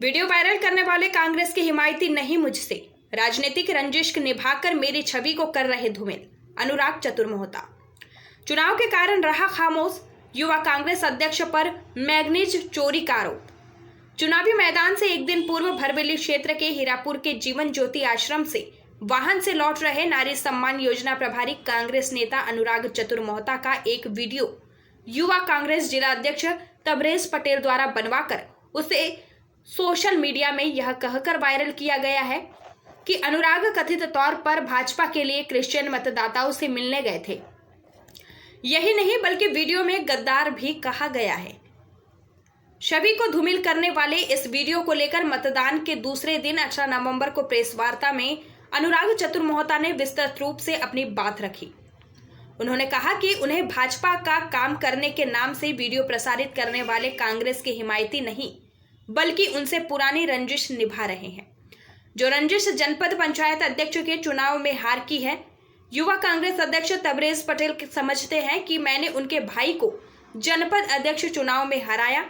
Video viral करने वाले कांग्रेस के हिमायती नहीं मुझसे राजनीतिक रंजिश निभाकर मेरी छवि को कर रहे धूमिल। अनुराग चतुर्मोहता। चुनाव के कारण रहा खामोश युवा कांग्रेस अध्यक्ष पर मैग्नीज चोरी का आरोप। चुनावी मैदान से एक दिन पूर्व भरवेली क्षेत्र के हीरापुर के जीवन ज्योति आश्रम से वाहन से लौट रहे नारी सम्मान योजना प्रभारी कांग्रेस नेता अनुराग चतुर्मोहता का एक वीडियो युवा कांग्रेस जिला अध्यक्ष तबरेज पटेल द्वारा बनवाकर उसे सोशल मीडिया में यह कहकर वायरल किया गया है कि अनुराग कथित तौर पर भाजपा के लिए क्रिश्चियन मतदाताओं से मिलने गए थे। यही नहीं बल्कि वीडियो में गद्दार भी कहा गया है। छवि को धूमिल करने वाले इस वीडियो को लेकर मतदान के दूसरे दिन 18 नवंबर को प्रेस वार्ता में अनुराग चतुर्मोहता ने विस्तृत रूप से अपनी बात रखी। उन्होंने कहा कि उन्हें भाजपा का काम करने के नाम से वीडियो प्रसारित करने वाले कांग्रेस के हिमायती नहीं बल्कि उनसे पुरानी रंजिश निभा रहे हैं, जो रंजिश जनपद पंचायत अध्यक्ष के चुनाव में हार की है। युवा कांग्रेस अध्यक्ष तबरेज पटेल समझते हैं कि मैंने उनके भाई को जनपद अध्यक्ष चुनाव में हराया,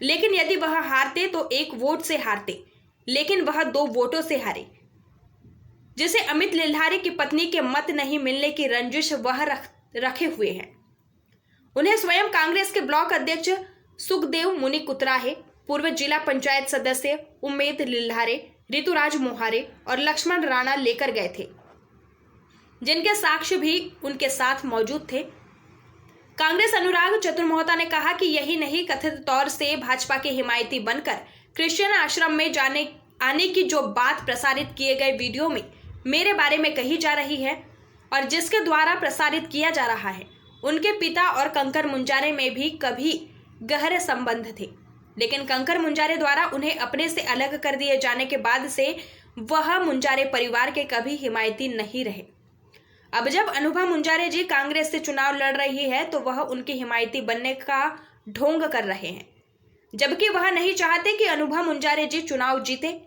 लेकिन यदि वह हारते तो 1 वोट से हारते, लेकिन वह 2 वोटों से हारे। जिसे अमित लिल्हारी की पत्नी के मत नहीं मिलने की रंजिश वह रखे हुए हैं। उन्हें स्वयं कांग्रेस के ब्लॉक अध्यक्ष सुखदेव मुनि कुतराहे, पूर्व जिला पंचायत सदस्य उम्मेद लिल्हारे, ऋतुराज मोहारे और लक्ष्मण राणा लेकर गए थे, जिनके साक्ष्य भी उनके साथ मौजूद थे। कांग्रेस अनुराग चतुर्मोहता ने कहा कि यही नहीं, कथित तौर से भाजपा के हिमायती बनकर क्रिश्चियन आश्रम में आने की जो बात प्रसारित किए गए वीडियो में मेरे बारे में कही जा रही है और जिसके द्वारा प्रसारित किया जा रहा है, उनके पिता और कंकर मुंजारे में भी कभी गहरे संबंध थे, लेकिन कंकर मुंजारे द्वारा उन्हें अपने से अलग कर दिए जाने के बाद से वह मुंजारे परिवार के कभी हिमायती नहीं रहे। अब जब अनुभा मुंजारे जी कांग्रेस से चुनाव लड़ रही है तो वह उनकी हिमायती बनने का ढोंग कर रहे हैं, जबकि वह नहीं चाहते कि अनुभा मुंजारे जी चुनाव जीते।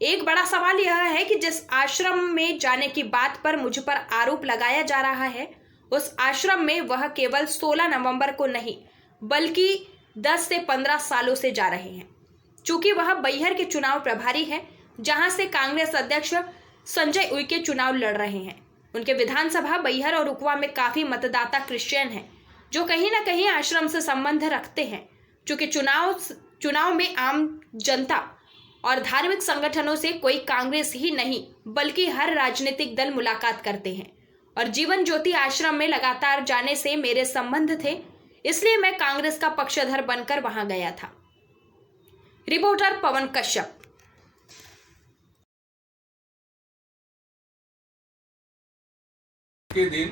एक बड़ा सवाल यह है कि जिस आश्रम में जाने की बात पर मुझ पर आरोप लगाया जा रहा है, उस आश्रम में वह केवल 16 नवंबर को नहीं बल्कि 10 से 15 सालों से जा रहे हैं। चूंकि वह बैहर के चुनाव प्रभारी हैं, जहां से कांग्रेस अध्यक्ष संजय उइके चुनाव लड़ रहे हैं। उनके विधानसभा बैहर और उकवा में काफी मतदाता क्रिश्चियन हैं, जो कहीं ना कहीं आश्रम से संबंध रखते हैं। चूंकि चुनाव में आम जनता और धार्मिक संगठनों से कोई कांग्रेस ही नहीं बल्कि हर राजनीतिक दल मुलाकात करते हैं और जीवन ज्योति आश्रम में लगातार जाने से मेरे संबंध थे, इसलिए मैं कांग्रेस का पक्षधर बनकर वहां गया था। रिपोर्टर पवन कश्यप। के दिन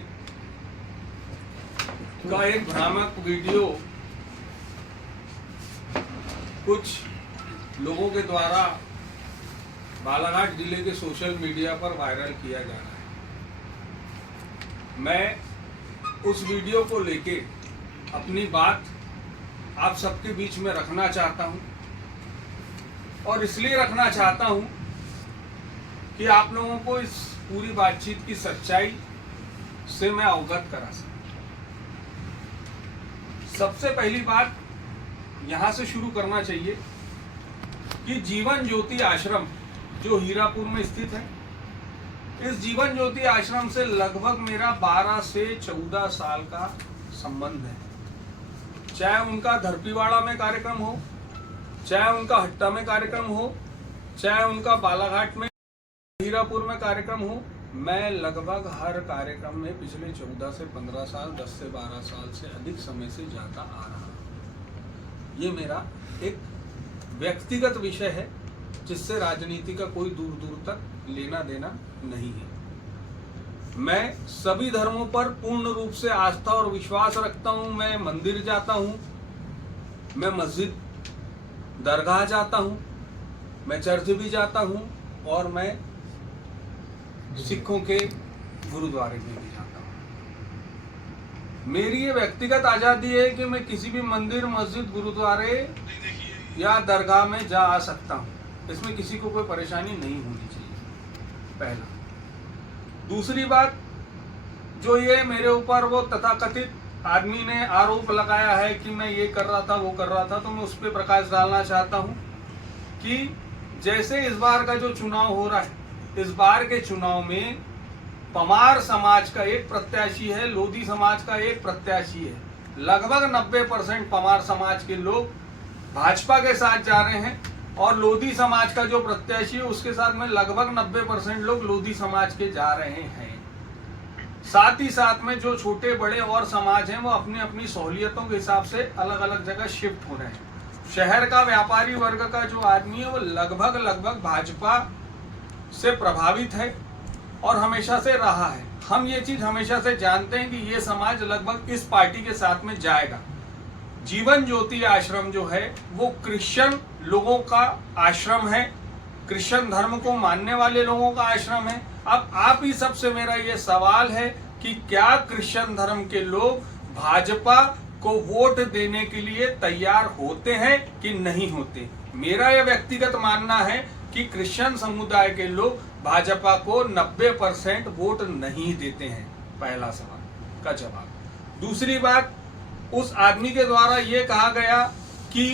का एक भ्रामक वीडियो कुछ लोगों के द्वारा बालाघाट जिले के सोशल मीडिया पर वायरल किया जा रहा है। मैं उस वीडियो को लेके अपनी बात आप सबके बीच में रखना चाहता हूं और इसलिए रखना चाहता हूं कि आप लोगों को इस पूरी बातचीत की सच्चाई से मैं अवगत करा सकूं। सबसे पहली बात यहां से शुरू करना चाहिए कि जीवन ज्योति आश्रम जो हीरापुर में स्थित है, इस जीवन ज्योति आश्रम से लगभग मेरा 12 से 14 साल का संबंध है। चाहे उनका धरपीवाड़ा में कार्यक्रम हो, चाहे उनका हट्टा में कार्यक्रम हो, चाहे उनका बालाघाट में हीरापुर में कार्यक्रम हो, मैं लगभग हर कार्यक्रम में पिछले 14 से 15 साल, 10 से 12 साल से अधिक समय से जाता आ रहा हूं। ये मेरा एक व्यक्तिगत विषय है जिससे राजनीति का कोई दूर दूर तक लेना देना नहीं है। मैं सभी धर्मों पर पूर्ण रूप से आस्था और विश्वास रखता हूं। मैं मंदिर जाता हूं, मैं मस्जिद दरगाह जाता हूं, मैं चर्च भी जाता हूं और मैं सिखों के गुरुद्वारे में भी जाता हूं। मेरी ये व्यक्तिगत आजादी है कि मैं किसी भी मंदिर, मस्जिद, गुरुद्वारे या दरगाह में जा आ सकता हूं। इसमें किसी को कोई परेशानी नहीं होनी चाहिए, पहला। दूसरी बात, जो ये मेरे ऊपर वो तथाकथित आदमी ने आरोप लगाया है कि मैं ये कर रहा था, वो कर रहा था, तो मैं उस पर प्रकाश डालना चाहता हूं कि जैसे इस बार का जो चुनाव हो रहा है, इस बार के चुनाव में पमार समाज का एक प्रत्याशी है, लोधी समाज का एक प्रत्याशी है। लगभग 90% पमार समाज के लोग भाजपा के साथ जा रहे हैं और लोधी समाज का जो प्रत्याशी है उसके साथ में लगभग 90% लोग लोधी समाज के जा रहे हैं। साथ ही साथ में जो छोटे बड़े और समाज हैं वो अपनी अपनी सहूलियतों के हिसाब से अलग अलग जगह शिफ्ट हो रहे हैं। शहर का व्यापारी वर्ग का जो आदमी है वो लगभग भाजपा से प्रभावित है और हमेशा से रहा है। हम ये चीज हमेशा से जानते हैं कि ये समाज लगभग इस पार्टी के साथ में जाएगा। जीवन ज्योति आश्रम जो है वो क्रिश्चियन लोगों का आश्रम है, क्रिश्चियन धर्म को मानने वाले लोगों का आश्रम है। अब आप ही सबसे मेरा ये सवाल है कि क्या क्रिश्चियन धर्म के लोग भाजपा को वोट देने के लिए तैयार होते हैं कि नहीं होते? मेरा यह व्यक्तिगत मानना है कि क्रिश्चियन समुदाय के लोग भाजपा को 90% वोट नहीं देते हैं। पहला सवाल का जवाब। दूसरी बात, उस आदमी के द्वारा यह कहा गया कि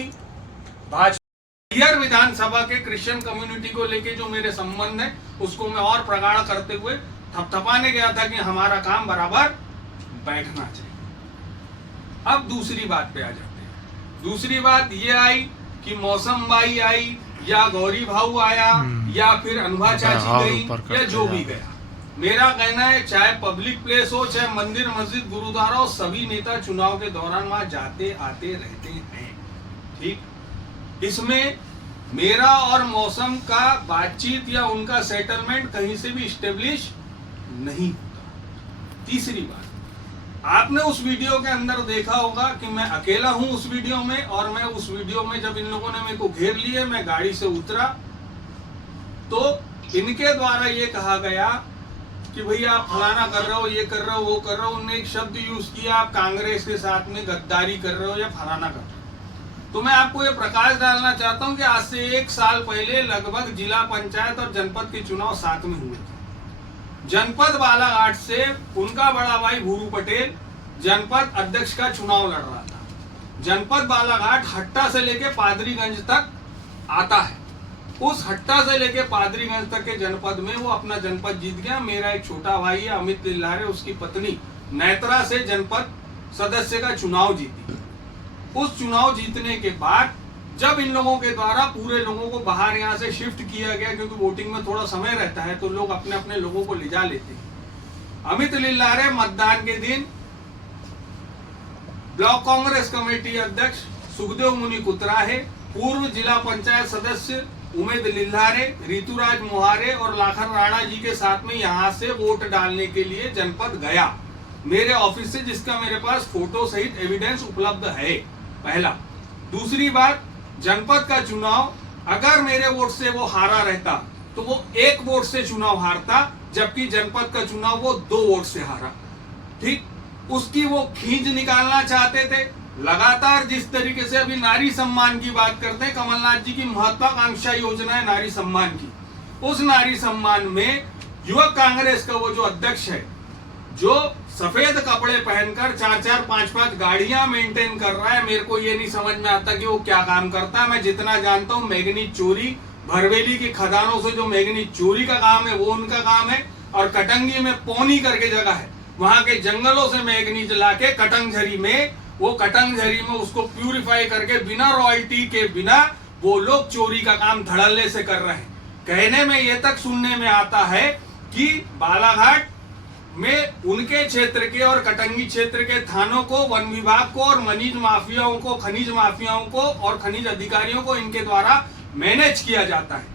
भाजपा विधानसभा के क्रिश्चियन कम्युनिटी को लेके जो मेरे संबंध है उसको मैं और प्रगाढ़ करते हुए थपथपाने गया था कि हमारा काम बराबर बैठना चाहिए। अब दूसरी बात पे आ जाते हैं। दूसरी बात ये आई कि मौसम बाई आई या गौरी भाऊ आया या फिर अनुभा चाची गई या जो भी गया। मेरा कहना है चाहे पब्लिक प्लेस हो, चाहे मंदिर मस्जिद गुरुद्वारा हो, सभी नेता चुनाव के दौरान वहां जाते आते रहते हैं। ठीक, इसमें मेरा और मौसम का बातचीत या उनका सेटलमेंट कहीं से भी स्टेब्लिश नहीं होता। तीसरी बात, आपने उस वीडियो के अंदर देखा होगा कि मैं अकेला हूं उस वीडियो में, और मैं उस वीडियो में जब इन लोगों ने मेरे को घेर लिए, मैं गाड़ी से उतरा तो इनके द्वारा ये कहा गया कि भैया आप फलाना कर रहे हो, ये कर रहे हो, वो कर रहे हो। उन्होंने एक शब्द यूज किया, आप कांग्रेस के साथ में गद्दारी कर रहे हो या फलाना कर रहे हो। तो मैं आपको ये प्रकाश डालना चाहता हूं कि आज से 1 साल पहले लगभग जिला पंचायत और जनपद के चुनाव साथ में हुए थे। जनपद बालाघाट से उनका बड़ा भाई भूरू पटेल जनपद अध्यक्ष का चुनाव लड़ रहा था। जनपद बालाघाट हट्टा से लेके पादरीगंज तक आता है। उस हट्टा से लेके पादरीगंज तक के जनपद में वो अपना जनपद जीत गया। मेरा एक छोटा भाई है अमित लिल्लारे, उसकी पत्नी नेत्रा से जनपद सदस्य का चुनाव जीती। उस चुनाव जीतने के बाद जब इन लोगों के द्वारा पूरे लोगों को बाहर यहाँ से शिफ्ट किया गया, क्योंकि वोटिंग में थोड़ा समय रहता है तो लोग अपने अपने लोगों को ले जा लेते हैं। अमित लिल्लारे मतदान के दिन ब्लॉक कांग्रेस कमेटी अध्यक्ष सुखदेव मुनि कुतराहे, पूर्व जिला पंचायत सदस्य उमेद लिल्लारे, ऋतुराज मोहारे और लाखन राणा जी के साथ में यहाँ से वोट डालने के लिए जनपद गया मेरे ऑफिस से, जिसका मेरे पास फोटो सहित एविडेंस उपलब्ध है। पहला। दूसरी बात, जनपद का चुनाव अगर मेरे वोट से वो हारा रहता तो वो 1 वोट से चुनाव हारता, जबकि जनपद का चुनाव वो 2 वोट से हारा। ठीक, उसकी वो खींच निकालना चाहते थे। लगातार जिस तरीके से अभी नारी सम्मान की बात करते हैं, कमलनाथ जी की महत्वाकांक्षा योजना है नारी सम्मान की, उस नारी सम्मान में युवक कांग्रेस का वो जो अध्यक्ष है, जो सफेद कपड़े पहनकर 4-4, 5-5 गाड़ियां मेंटेन कर रहा है, मेरे को ये नहीं समझ में आता कि वो क्या काम करता है। मैं जितना जानता हूँ मैग्नीज चोरी, भरवेली की खदानों से जो मैग्नीज चोरी का काम है वो उनका काम है, और कटंगी में पौनी करके जगह है, वहां के जंगलों से मैग्नीज लाके कटंगझरी में, वो कटंगझरी में उसको प्यूरिफाई करके बिना रॉयल्टी के बिना वो लोग चोरी का काम धड़ल्ले से कर रहे हैं। कहने में ये तक सुनने में आता है कि बालाघाट में उनके क्षेत्र के और कटंगी क्षेत्र के थानों को, वन विभाग को और खनिज माफियाओं को और खनिज अधिकारियों को इनके द्वारा मैनेज किया जाता है।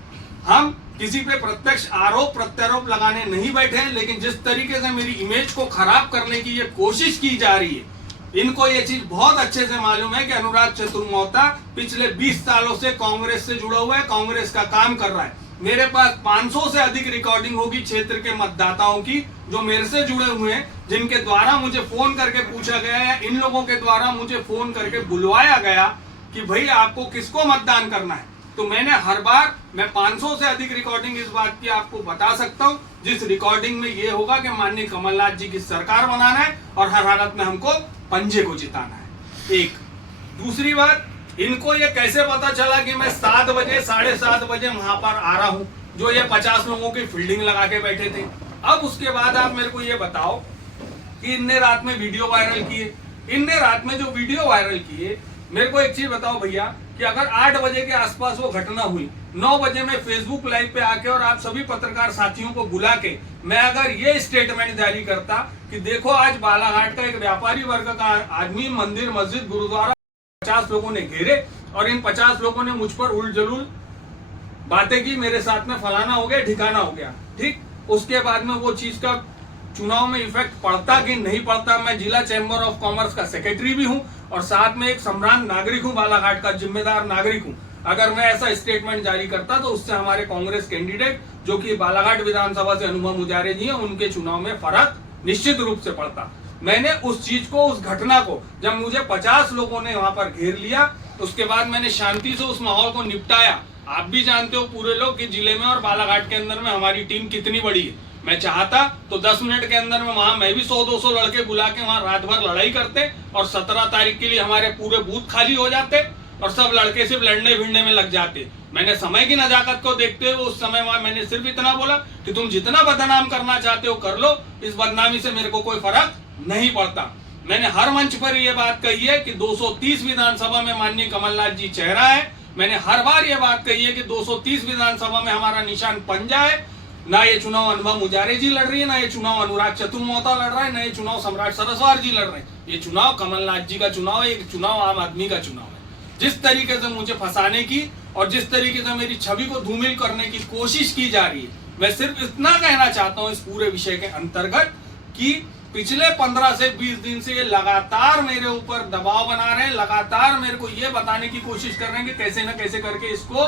हम किसी पे प्रत्यक्ष आरोप प्रत्यारोप लगाने नहीं बैठे हैं, लेकिन जिस तरीके से मेरी इमेज को खराब करने की ये कोशिश की जा रही है, इनको ये चीज बहुत अच्छे से मालूम है कि अनुराग चतुर्मोहता पिछले 20 सालों से कांग्रेस से जुड़ा हुआ है, कांग्रेस का काम कर रहा है। मेरे पास 500 से अधिक रिकॉर्डिंग होगी क्षेत्र के मतदाताओं की जो मेरे से जुड़े हुए हैं, जिनके द्वारा मुझे फोन करके पूछा गया या इन लोगों के द्वारा मुझे फोन करके बुलवाया गया कि भाई आपको किसको मतदान करना है। तो मैंने हर बार, मैं 500 से अधिक रिकॉर्डिंग इस बात की आपको बता सकता हूं, जिस रिकॉर्डिंग में ये होगा कि माननीय कमलनाथ जी की सरकार बनाना है और हर हालत में हमको पंजे को जिताना है। एक। दूसरी बात, इनको ये कैसे पता चला कि मैं 7 बजे 7:30 बजे वहां पर आ रहा हूं, जो ये 50 लोगों की फील्डिंग लगा के बैठे थे। अब उसके बाद आप मेरे को ये बताओ कि इनने रात में वीडियो वायरल किए। इनने रात में जो वीडियो वायरल किए, मेरे को एक चीज बताओ भैया कि अगर 8 बजे के आसपास वो घटना हुई, 9 बजे मैं फेसबुक लाइव पे आके और आप सभी पत्रकार साथियों को बुला के मैं अगर ये स्टेटमेंट जारी करता कि देखो आज बालाघाट का एक व्यापारी वर्ग का आदमी मंदिर मस्जिद गुरुद्वारा 50 लोगों ने घेरे और इन 50 लोगों ने मुझ पर उल जलूल बातें की, मेरे साथ में फलाना हो गया ठिकाना हो गया, ठीक। उसके बाद में वो चीज का चुनाव में इफेक्ट पड़ता कि नहीं पड़ता, मैं जिला चैम्बर ऑफ कॉमर्स का सेक्रेटरी भी हूं और साथ में एक सम्राट नागरिक हूं, बालाघाट का जिम्मेदार नागरिक हूं। अगर मैं ऐसा स्टेटमेंट जारी करता तो उससे हमारे कांग्रेस कैंडिडेट जो कि बालाघाट विधानसभा से अनुभव मुजारे जी हैं, उनके चुनाव में फर्क निश्चित रूप से पड़ता। मैंने उस चीज को, उस घटना को, जब मुझे 50 लोगों ने वहां पर घेर लिया, उसके बाद मैंने शांति से उस माहौल को निपटाया। आप भी जानते हो पूरे लोग कि जिले में और बालाघाट के अंदर में हमारी टीम कितनी बड़ी है। मैं चाहता तो 10 मिनट के अंदर में वहां मैं भी 100-200 लड़के बुला के वहां रात भर लड़ाई करते और 17 तारीख के लिए हमारे पूरे बूथ खाली हो जाते और सब लड़के सिर्फ लड़ने भिड़ने में लग जाते। मैंने समय की नजाकत को देखते हुए उस समय वहां मैंने सिर्फ इतना बोला कि तुम जितना बदनाम करना चाहते हो कर लो, इस बदनामी से मेरे को कोई फर्क नहीं पड़ता। मैंने हर मंच पर यह बात कही है कि 230 विधानसभा में माननीय कमलनाथ जी चेहरा है। मैंने हर बार यह बात कही है कि 230 विधानसभा में हमारा निशान पंजा है। ना ये चुनाव अनुभव मुजारे जी लड़ रही है, ना ये चुनाव अनुराग चतुर्मोहता लड़ रहा है, ना ये चुनाव सम्राट सरस्वार जी लड़ रहे हैं। ये चुनाव कमलनाथ जी का चुनाव है, एक चुनाव आम आदमी का चुनाव है। जिस तरीके से मुझे फंसाने की और जिस तरीके से मेरी छवि को धूमिल करने की कोशिश की जा रही है, मैं सिर्फ इतना कहना चाहता हूं इस पूरे विषय के अंतर्गत कि पिछले 15 से 20 दिन से ये लगातार मेरे ऊपर दबाव बना रहे हैं, लगातार मेरे को ये बताने की कोशिश कर रहे हैं कि कैसे न कैसे करके इसको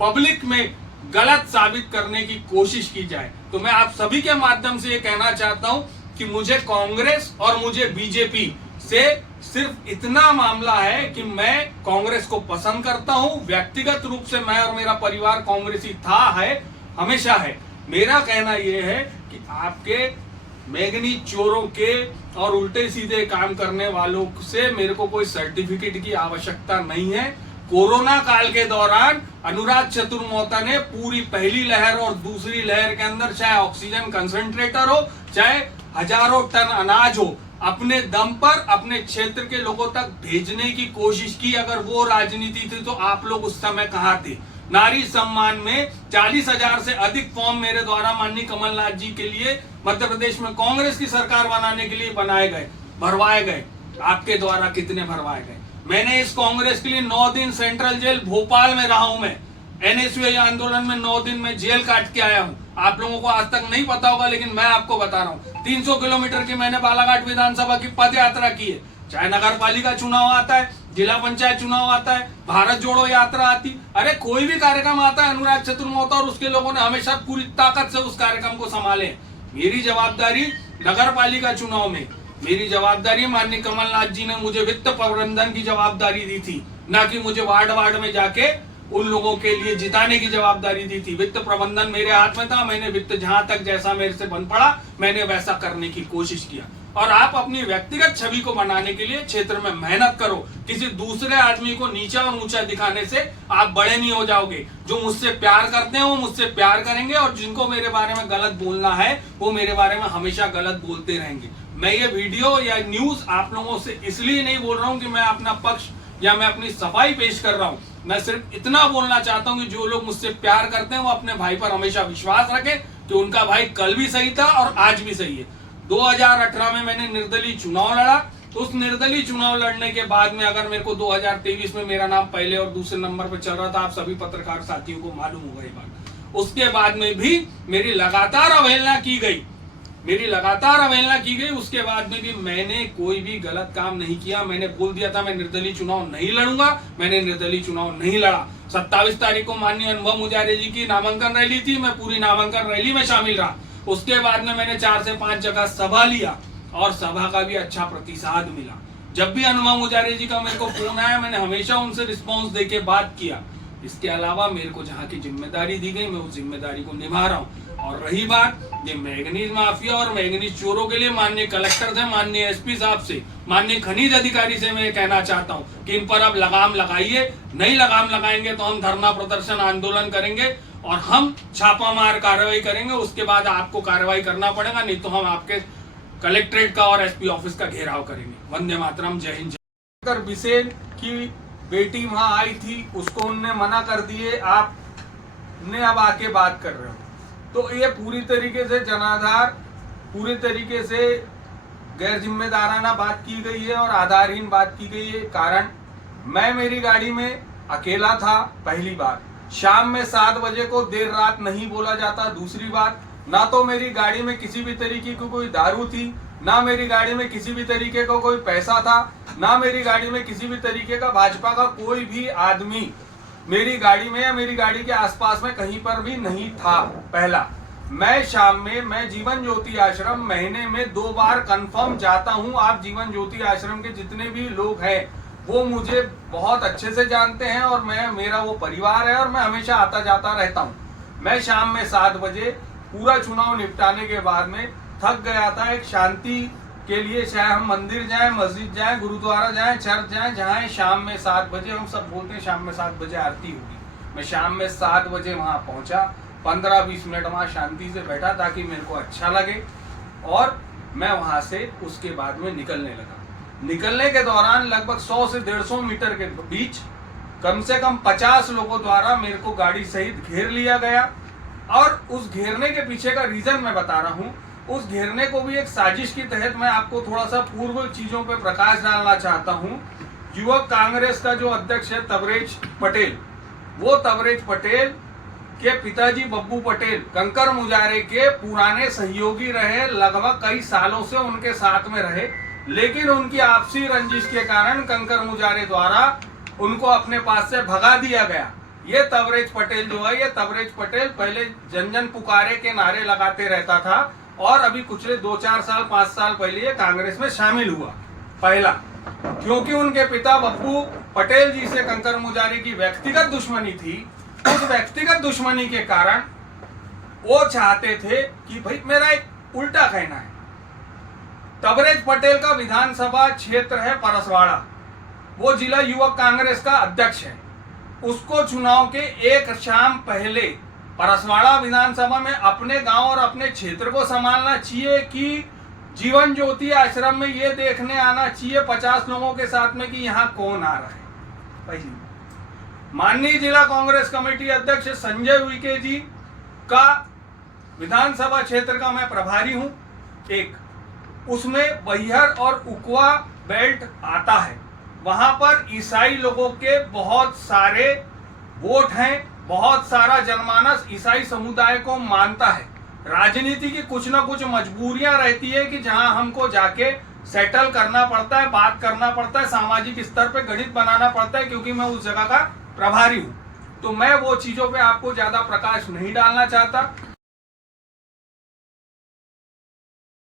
पब्लिक में गलत साबित करने की कोशिश की जाए। तो मैं आप सभी के माध्यम से ये कहना चाहता हूं कि मुझे कांग्रेस और मुझे बीजेपी से सिर्फ इतना मामला है कि मैं कांग्रेस को पसंद करता हूं। व्यक्तिगत रूप से मैं और मेरा परिवार कांग्रेसी था, है, हमेशा है। मेरा कहना यह है कि आपके मैगनी चोरों के और उल्टे सीधे काम करने वालों से मेरे को कोई सर्टिफिकेट की आवश्यकता नहीं है। कोरोना काल के दौरान अनुराग चतुर्मोहता ने पूरी पहली लहर और दूसरी लहर के अंदर चाहे ऑक्सीजन कंसंट्रेटर हो, चाहे हजारों टन अनाज हो, अपने दम पर अपने क्षेत्र के लोगों तक भेजने की कोशिश की। अगर वो राजनीति थी तो आप लोग उस समय कहां थे? नारी सम्मान में 40,000 से अधिक फॉर्म मेरे द्वारा माननीय कमलनाथ जी के लिए मध्य प्रदेश में कांग्रेस की सरकार बनाने के लिए बनाए गए, भरवाए गए। आपके द्वारा कितने भरवाए गए? मैंने इस कांग्रेस के लिए 9 दिन सेंट्रल जेल भोपाल में रहा हूं। मैं एनएसयूआई आंदोलन में 9 दिन में जेल काट के आया हूं। आप लोगों को आज तक नहीं पता होगा, लेकिन मैं आपको बता रहा हूं। 300 किलोमीटर की मैंने बालाघाट विधानसभा की पद यात्रा की है। चाहे नगर पालिका चुनाव आता है, जिला पंचायत चुनाव आता है, भारत जोड़ो यात्रा आती, अरे कोई भी कार्यक्रम आता है, अनुराग चतुर्मोहता और उसके लोगों ने हमेशा पूरी ताकत से उस कार्यक्रम को संभाले। मेरी जवाबदारी नगर पालिका चुनाव में, मेरी जवाबदारी माननीय कमलनाथ जी ने मुझे वित्त प्रबंधन की जवाबदारी दी थी, ना कि मुझे वार्ड वार्ड में जाके उन लोगों के लिए जिताने की जवाबदारी दी थी। वित्त प्रबंधन मेरे हाथ में था। मैंने वित्त जहां तक जैसा मेरे से बन पड़ा मैंने वैसा करने की कोशिश किया। और आप अपनी व्यक्तिगत छवि को बनाने के लिए क्षेत्र में मेहनत करो। किसी दूसरे आदमी को नीचा और ऊंचा दिखाने से आप बड़े नहीं हो जाओगे। जो मुझसे प्यार करते हैं वो मुझसे प्यार करेंगे और जिनको मेरे बारे में गलत बोलना है वो मेरे बारे में हमेशा गलत बोलते रहेंगे। मैं ये वीडियो या न्यूज आप लोगों से इसलिए नहीं बोल रहा हूं कि मैं अपना पक्ष या मैं अपनी सफाई पेश कर रहा हूं। मैं सिर्फ इतना बोलना चाहता हूं कि जो लोग मुझसे प्यार करते हैं वो अपने भाई पर हमेशा विश्वास रखें कि उनका भाई कल भी सही था और आज भी सही है। 2018 में मैंने निर्दलीय चुनाव लड़ा। तो उस निर्दलीय चुनाव लड़ने के बाद में अगर मेरे को 2023 में मेरा नाम पहले और दूसरे नंबर पर चल रहा था, आप सभी पत्रकार साथियों को मालूम होगा ये बात। उसके बाद में भी मेरी लगातार अवहेलना की गई, उसके बाद में भी मैंने कोई भी गलत काम नहीं किया। मैंने बोल दिया था मैं निर्दलीय चुनाव नहीं लड़ूंगा, मैंने निर्दलीय चुनाव नहीं लड़ा। 27 तारीख को माननीय अनुभव मुजारे जी की नामांकन रैली थी, मैं पूरी नामांकन रैली में शामिल रहा। उसके बाद में मैंने 4 से 5 जगह सभा लिया और सभा का भी अच्छा प्रतिसाद मिला। जब भी अनुभव मुजारे जी का मेरे को फोन आया मैंने हमेशा उनसे रिस्पॉन्स देके बात किया। इसके अलावा मेरे को जहाँ की जिम्मेदारी दी गई मैं उस जिम्मेदारी को निभा रहा हूँ। और रही बात ये मैंगनीज माफिया और मैंगनीज चोरों के लिए माननीय कलेक्टर से, माननीय एसपी साहब से, माननीय खनिज अधिकारी से मैं ये कहना चाहता हूँ कि इन पर अब लगाम लगाइए। नहीं लगाम लगाएंगे तो हम धरना प्रदर्शन आंदोलन करेंगे और हम छापामार कार्रवाई करेंगे। उसके बाद आपको कार्रवाई करना पड़ेगा, नहीं तो हम आपके कलेक्ट्रेट का और एसपी ऑफिस का घेराव करेंगे। वंदे मातरम, जय हिंद। बिसेन की बेटी वहां आई थी, उसको उनने मना कर दिए, आपने अब आके बात कर रहे हो, तो ये पूरी तरीके से जनाधार, पूरी तरीके से गैर जिम्मेदाराना बात की गई है और आधारहीन बात की गई है। कारण मैं मेरी गाड़ी में अकेला था, पहली बात। शाम में 7 बजे को देर रात नहीं बोला जाता, दूसरी बात। ना तो मेरी गाड़ी में किसी भी तरीके की कोई दारू थी, ना मेरी गाड़ी में किसी भी तरीके का कोई पैसा था, ना मेरी गाड़ी में किसी भी तरीके का भाजपा का कोई भी आदमी मेरी गाड़ी में या मेरी गाड़ी के आसपास में कहीं पर भी नहीं था। पहला, मैं शाम में मैं जीवन ज्योति आश्रम महीने में 2 बार कंफर्म जाता हूं। आप जीवन ज्योति आश्रम के जितने भी लोग हैं वो मुझे बहुत अच्छे से जानते हैं और मेरा वो परिवार है और मैं हमेशा आता जाता रहता हूं। मैं शाम में 7 बजे पूरा चुनाव निपटाने के बाद में थक गया था। एक शांति के लिए चाहे हम मंदिर जाएं, मस्जिद जाएं, गुरुद्वारा जाएं, चर्च जाएं, जहां शाम में 7 बजे, हम सब बोलते हैं शाम में 7 बजे आरती होगी। मैं शाम में 7 बजे वहां पहुंचा, 15-20 मिनट वहां शांति से बैठा ताकि मेरे को अच्छा लगे और मैं वहां से उसके बाद में निकलने लगा। निकलने के दौरान लगभग 100 से 150 मीटर के बीच कम से कम 50 लोगों द्वारा मेरे को गाड़ी सहित घेर लिया गया। और उस घेरने के पीछे का रीजन मैं बता रहा हूं। उस घेरने को भी एक साजिश के तहत मैं आपको थोड़ा सा पूर्व चीजों पे प्रकाश डालना चाहता हूं। युवक कांग्रेस का जो अध्यक्ष है तबरेज पटेल, वो तबरेज पटेल के पिताजी बब्बू पटेल कंकर मुजारे के पुराने सहयोगी रहे, लगभग कई सालों से उनके साथ में रहे, लेकिन उनकी आपसी रंजिश के कारण कंकर मुजारे द्वारा उनको अपने पास से भगा दिया गया। ये तबरेज पटेल जो है, ये तबरेज पटेल पहले जन जन पुकारे के नारे लगाते रहता था और अभी पिछले 2-4 साल 5 साल पहले ये कांग्रेस में शामिल हुआ। पहला, क्योंकि उनके पिता बब्बू पटेल जी से कंकर मुजारे की व्यक्तिगत दुश्मनी थी। उस व्यक्तिगत दुश्मनी के कारण वो चाहते थे कि भाई मेरा एक उल्टा कहना है, तबरेज पटेल का विधानसभा क्षेत्र है परसवाड़ा, वो जिला युवक कांग्रेस का अध्यक्ष है। उसको चुनाव के एक शाम पहले परसवाड़ा विधानसभा में अपने गांव और अपने क्षेत्र को संभालना चाहिए कि जीवन ज्योति आश्रम में ये देखने आना चाहिए 50 लोगों के साथ में कि यहाँ कौन आ रहा है। पहली, माननीय जिला कांग्रेस कमेटी अध्यक्ष संजय उइके जी का विधानसभा क्षेत्र का मैं प्रभारी हूं। एक, उसमें बैहर और उकवा बेल्ट आता है, वहां पर ईसाई लोगों के बहुत सारे वोट हैं, बहुत सारा जनमानस ईसाई समुदाय को मानता है। राजनीति की कुछ ना कुछ मजबूरियां रहती है कि जहां हमको जाके सेटल करना पड़ता है, बात करना पड़ता है, सामाजिक स्तर पे गणित बनाना पड़ता है, क्योंकि मैं उस जगह का प्रभारी हूं। तो मैं वो चीजों पे आपको ज्यादा प्रकाश नहीं डालना चाहता।